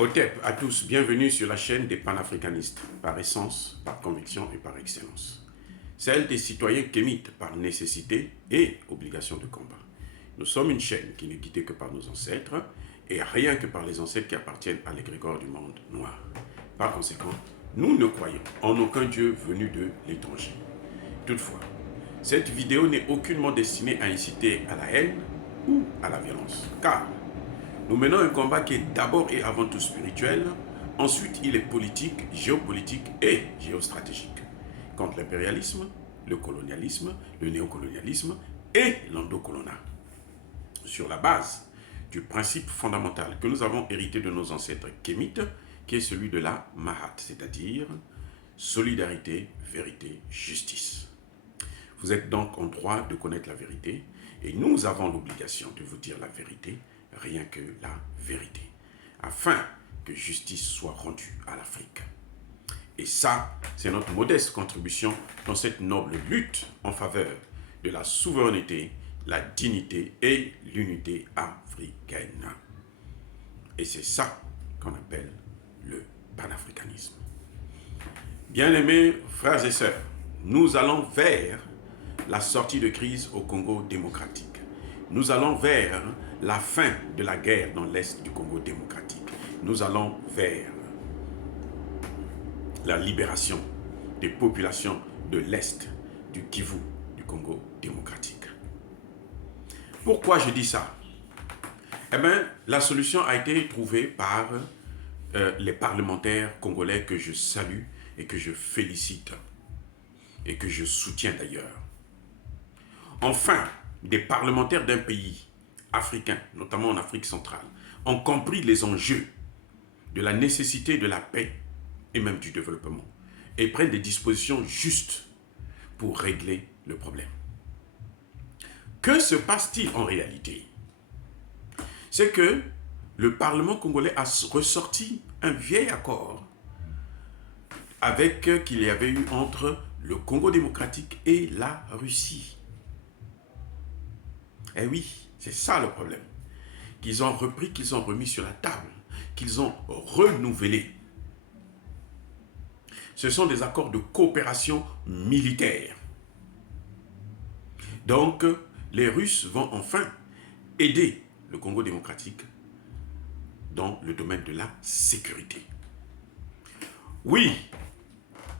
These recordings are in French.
Otep à tous, bienvenue sur la chaîne des panafricanistes, par essence, par conviction et par excellence. Celle des citoyens kémites par nécessité et obligation de combat. Nous sommes une chaîne qui n'est guidée que par nos ancêtres et rien que par les ancêtres qui appartiennent à l'égrégore du monde noir. Par conséquent, nous ne croyons en aucun Dieu venu de l'étranger. Toutefois, cette vidéo n'est aucunement destinée à inciter à la haine ou à la violence, car nous menons un combat qui est d'abord et avant tout spirituel, ensuite il est politique, géopolitique et géostratégique, contre l'impérialisme, le colonialisme, le néocolonialisme et l'endocolonat. Sur la base du principe fondamental que nous avons hérité de nos ancêtres kémites, qui est celui de la Mahat, c'est-à-dire solidarité, vérité, justice. Vous êtes donc en droit de connaître la vérité et nous avons l'obligation de vous dire la vérité, rien que la vérité, afin que justice soit rendue à l'Afrique. Et ça, c'est notre modeste contribution dans cette noble lutte en faveur de la souveraineté, la dignité et l'unité africaine. Et c'est ça qu'on appelle le panafricanisme. Bien-aimés frères et sœurs, nous allons vers la sortie de crise au Congo démocratique. Nous allons vers la fin de la guerre dans l'Est du Congo démocratique. Nous allons vers la libération des populations de l'Est du Kivu du Congo démocratique. Pourquoi je dis ça? Eh bien, la solution a été trouvée par les parlementaires congolais que je salue et que je félicite et que je soutiens d'ailleurs. Enfin, des parlementaires d'un pays africain, notamment en Afrique centrale, ont compris les enjeux de la nécessité de la paix et même du développement et prennent des dispositions justes pour régler le problème. Que se passe-t-il en réalité? C'est que le Parlement congolais a ressorti un vieil accord qu'il y avait eu entre le Congo démocratique et la Russie. Eh oui, c'est ça le problème. Qu'ils ont repris, qu'ils ont remis sur la table, qu'ils ont renouvelé. Ce sont des accords de coopération militaire. Donc, les Russes vont enfin aider le Congo démocratique dans le domaine de la sécurité. Oui,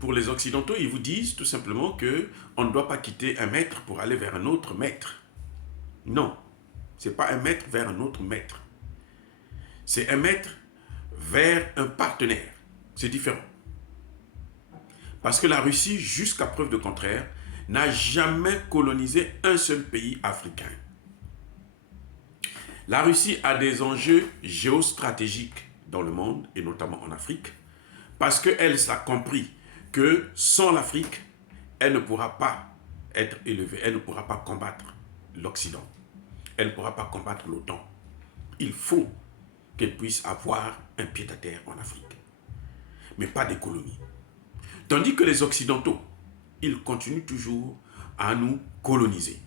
pour les Occidentaux, ils vous disent tout simplement qu'on ne doit pas quitter un maître pour aller vers un autre maître. Non, ce n'est pas un maître vers un autre maître. C'est un maître vers un partenaire. C'est différent. Parce que la Russie, jusqu'à preuve de contraire, n'a jamais colonisé un seul pays africain. La Russie a des enjeux géostratégiques dans le monde, et notamment en Afrique, parce qu'elle a compris que sans l'Afrique, elle ne pourra pas être élevée, elle ne pourra pas combattre l'Occident. Elle ne pourra pas combattre l'OTAN. Il faut qu'elle puisse avoir un pied-à-terre en Afrique, mais pas des colonies. Tandis que les Occidentaux, ils continuent toujours à nous coloniser.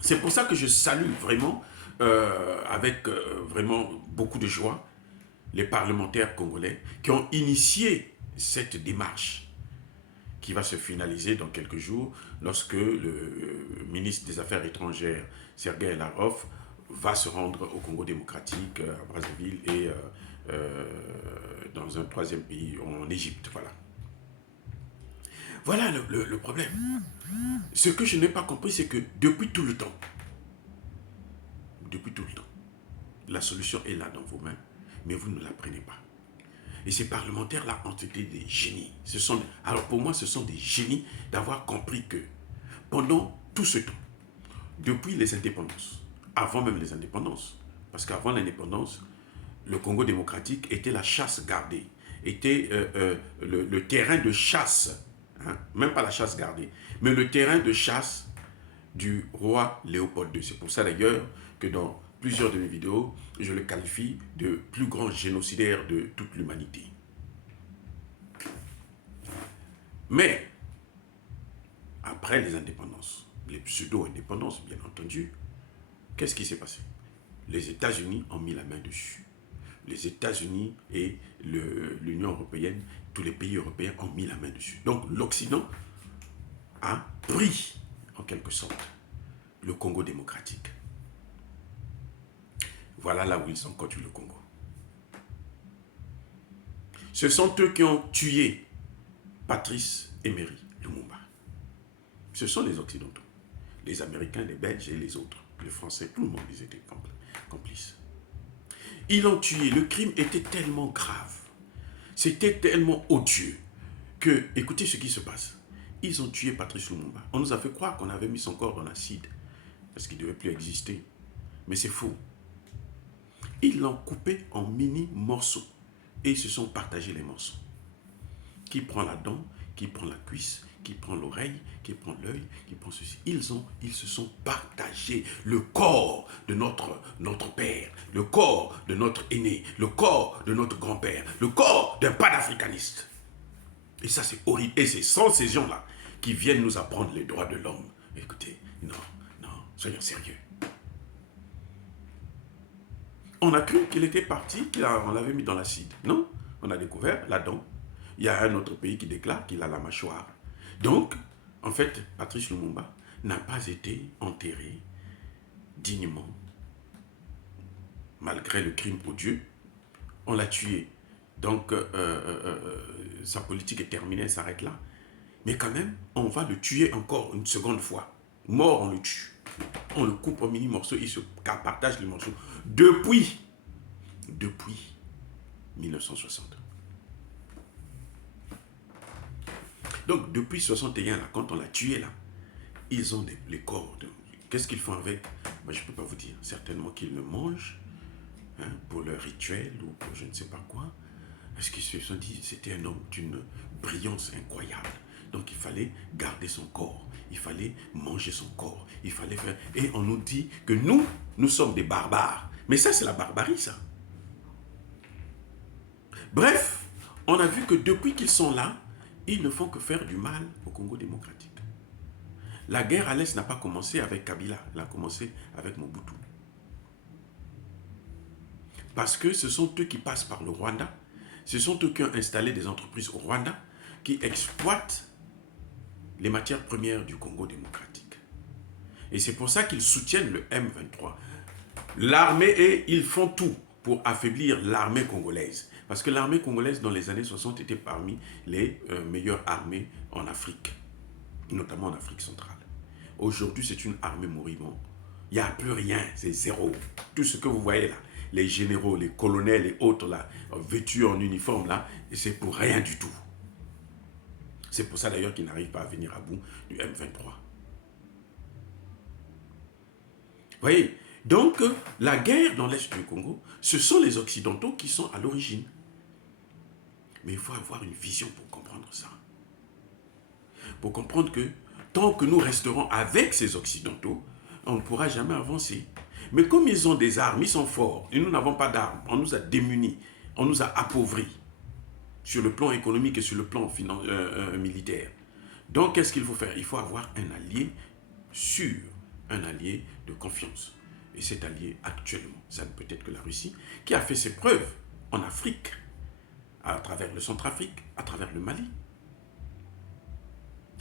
C'est pour ça que je salue vraiment, avec vraiment beaucoup de joie, les parlementaires congolais qui ont initié cette démarche qui va se finaliser dans quelques jours lorsque le ministre des Affaires étrangères, Sergueï Lavrov, va se rendre au Congo démocratique, à Brazzaville et dans un troisième pays, en Égypte. Voilà. Voilà le problème. Ce que je n'ai pas compris, c'est que depuis tout le temps, la solution est là dans vos mains, mais vous ne la prenez pas. Et ces parlementaires-là ont été des génies. Alors pour moi, ce sont des génies d'avoir compris que pendant tout ce temps, depuis les indépendances, avant même les indépendances, parce qu'avant l'indépendance, le Congo démocratique était la chasse gardée, était le terrain de chasse, hein, même pas la chasse gardée, mais le terrain de chasse du roi Léopold II. C'est pour ça d'ailleurs que dans plusieurs de mes vidéos, je le qualifie de plus grand génocidaire de toute l'humanité. Mais, après les indépendances, les pseudo-indépendances bien entendu, qu'est-ce qui s'est passé? Les États-Unis ont mis la main dessus. les États-Unis et l'Union européenne, tous les pays européens ont mis la main dessus. Donc l'Occident a pris, en quelque sorte, le Congo démocratique. Voilà là où ils ont conduit le Congo. Ce sont eux qui ont tué Patrice Emery Lumumba. Ce sont les Occidentaux. Les Américains, les Belges et les autres. Les Français, tout le monde, ils étaient complices. Ils l'ont tué. Le crime était tellement grave. C'était tellement odieux que, écoutez ce qui se passe. Ils ont tué Patrice Lumumba. On nous a fait croire qu'on avait mis son corps dans l'acide parce qu'il ne devait plus exister. Mais c'est faux. Ils l'ont coupé en mini morceaux et ils se sont partagés les morceaux. Qui prend la dent, qui prend la cuisse, qui prend l'oreille, qui prend l'œil, qui prend ceci. Ils se sont partagés le corps de notre père, le corps de notre aîné, le corps de notre grand-père, le corps d'un panafricaniste. Et ça, c'est horrible. Et c'est sans ces gens-là qui viennent nous apprendre les droits de l'homme. Écoutez, non, soyons sérieux. On a cru qu'il était parti, on l'avait mis dans l'acide. Non, on a découvert la dent. Il y a un autre pays qui déclare qu'il a la mâchoire. Donc, en fait, Patrice Lumumba n'a pas été enterré dignement, malgré le crime odieux. On l'a tué. Donc, sa politique est terminée, elle s'arrête là. Mais quand même, on va le tuer encore une seconde fois. Mort, on le tue. On le coupe en mini morceaux, il se partage les morceaux. Depuis 1960. Donc, depuis 61, là, quand on l'a tué, là, ils ont les corps. Qu'est-ce qu'ils font avec? Moi, je ne peux pas vous dire. Certainement qu'ils le mangent pour leur rituel ou pour je ne sais pas quoi. Parce qu'ils se sont dit c'était un homme d'une brillance incroyable. Donc, il fallait garder son corps. Il fallait manger son corps. Il fallait faire... Et on nous dit que nous sommes des barbares. Mais ça, c'est la barbarie, ça. Bref, on a vu que depuis qu'ils sont là, ils ne font que faire du mal au Congo démocratique. La guerre à l'Est n'a pas commencé avec Kabila, elle a commencé avec Mobutu. Parce que ce sont eux qui passent par le Rwanda, ce sont eux qui ont installé des entreprises au Rwanda, qui exploitent les matières premières du Congo démocratique. Et c'est pour ça qu'ils soutiennent le M23. L'armée, et ils font tout pour affaiblir l'armée congolaise. Parce que l'armée congolaise, dans les années 60, était parmi les meilleures armées en Afrique, notamment en Afrique centrale. Aujourd'hui, c'est une armée moribonde. Il n'y a plus rien, c'est zéro. Tout ce que vous voyez là, les généraux, les colonels et autres là, vêtus en uniforme là, c'est pour rien du tout. C'est pour ça d'ailleurs qu'ils n'arrivent pas à venir à bout du M23. Vous voyez? Donc, la guerre dans l'Est du Congo, ce sont les Occidentaux qui sont à l'origine. Mais il faut avoir une vision pour comprendre ça. Pour comprendre que tant que nous resterons avec ces Occidentaux, on ne pourra jamais avancer. Mais comme ils ont des armes, ils sont forts, et nous n'avons pas d'armes, on nous a démunis, on nous a appauvris, sur le plan économique et sur le plan militaire. Donc, qu'est-ce qu'il faut faire? Il faut avoir un allié sûr, un allié de confiance. Et cet allié, actuellement, ça ne peut être que la Russie, qui a fait ses preuves en Afrique, à travers le Centrafrique, à travers le Mali.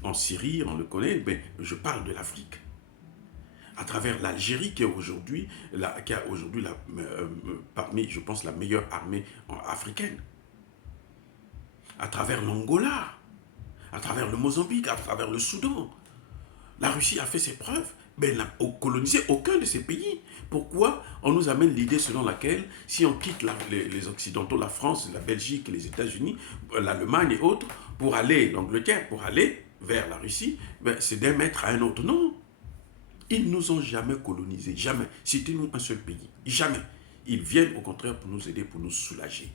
En Syrie, on le connaît, mais je parle de l'Afrique. À travers l'Algérie, qui a aujourd'hui parmi, je pense, la meilleure armée africaine. À travers l'Angola, à travers le Mozambique, à travers le Soudan. La Russie a fait ses preuves, mais elle n'a colonisé aucun de ces pays. Pourquoi on nous amène l'idée selon laquelle, si on quitte les Occidentaux, la France, la Belgique, les États-Unis, l'Allemagne et autres, pour aller, l'Angleterre, pour aller vers la Russie, ben, c'est d'un maître à un autre. Non. Ils ne nous ont jamais colonisés, jamais. C'était nous un seul pays, jamais. Ils viennent au contraire pour nous aider, pour nous soulager,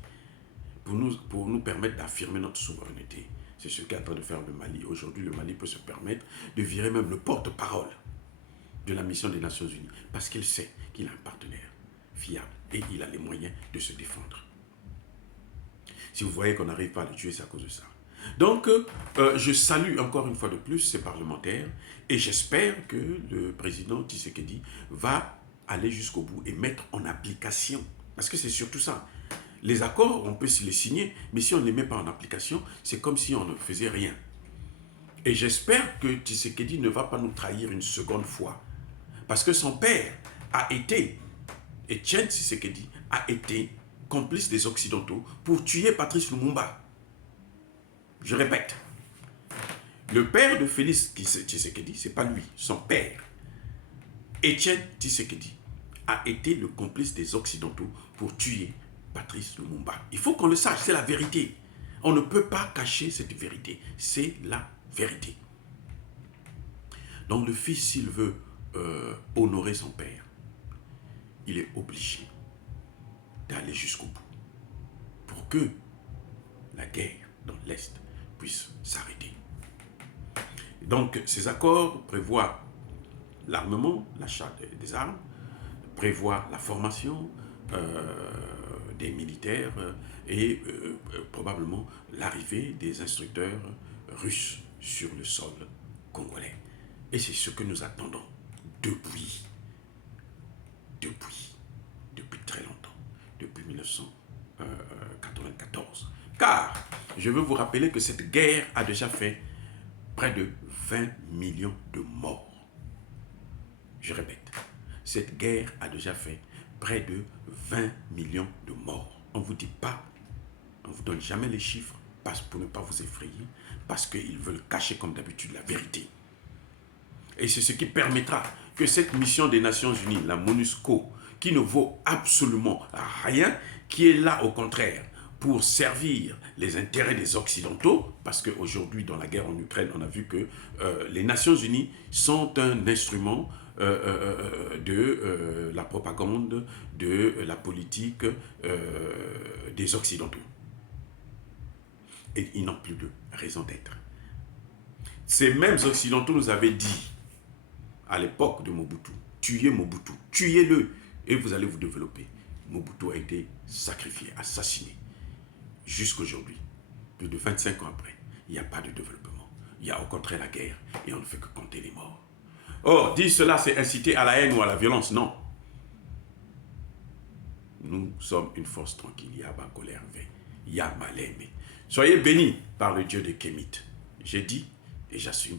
pour nous permettre d'affirmer notre souveraineté. C'est ce qu'est en train de faire le Mali. Aujourd'hui, le Mali peut se permettre de virer même le porte-parole de la mission des Nations Unies, parce qu'il sait qu'il a un partenaire fiable et il a les moyens de se défendre. Si vous voyez qu'on n'arrive pas à le tuer, c'est à cause de ça. Donc, je salue encore une fois de plus ces parlementaires et j'espère que le président Tshisekedi va aller jusqu'au bout et mettre en application, parce que c'est surtout ça. Les accords, on peut se les signer, mais si on ne les met pas en application, c'est comme si on ne faisait rien. Et j'espère que Tshisekedi ne va pas nous trahir une seconde fois. Parce que son père a été, Etienne Tshisekedi, a été complice des Occidentaux pour tuer Patrice Lumumba. Je répète, le père de Félix Tshisekedi, ce n'est pas lui, son père, Etienne Tshisekedi, a été le complice des Occidentaux pour tuer Patrice Lumumba. Il faut qu'on le sache, c'est la vérité. On ne peut pas cacher cette vérité. C'est la vérité. Donc le fils, s'il veut honorer son père, il est obligé d'aller jusqu'au bout pour que la guerre dans l'Est puisse s'arrêter. Donc ces accords prévoient l'armement, l'achat des armes, prévoient la formation des militaires et probablement l'arrivée des instructeurs russes sur le sol congolais. Et c'est ce que nous attendons depuis très longtemps, depuis 1994. Car je veux vous rappeler que cette guerre a déjà fait près de 20 millions de morts. Je répète, cette guerre a déjà fait près de 20 millions de morts. On ne vous dit pas, on ne vous donne jamais les chiffres pour ne pas vous effrayer, parce qu'ils veulent cacher comme d'habitude la vérité. Et c'est ce qui permettra que cette mission des Nations Unies, la MONUSCO, qui ne vaut absolument rien, qui est là au contraire pour servir les intérêts des Occidentaux, parce qu'aujourd'hui dans la guerre en Ukraine, on a vu que les Nations Unies sont un instrument de la propagande, de la politique des Occidentaux. Et ils n'ont plus de raison d'être. Ces mêmes Occidentaux nous avaient dit, à l'époque de Mobutu, tuez-le et vous allez vous développer. Mobutu a été sacrifié, assassiné. Jusqu'aujourd'hui, plus de 25 ans après, il n'y a pas de développement. Il y a au contraire la guerre et on ne fait que compter les morts. Or, dire cela, c'est inciter à la haine ou à la violence. Non. Nous sommes une force tranquille. Yaba colère V. Yaba Soyez bénis par le Dieu de Kémit. J'ai dit et j'assume.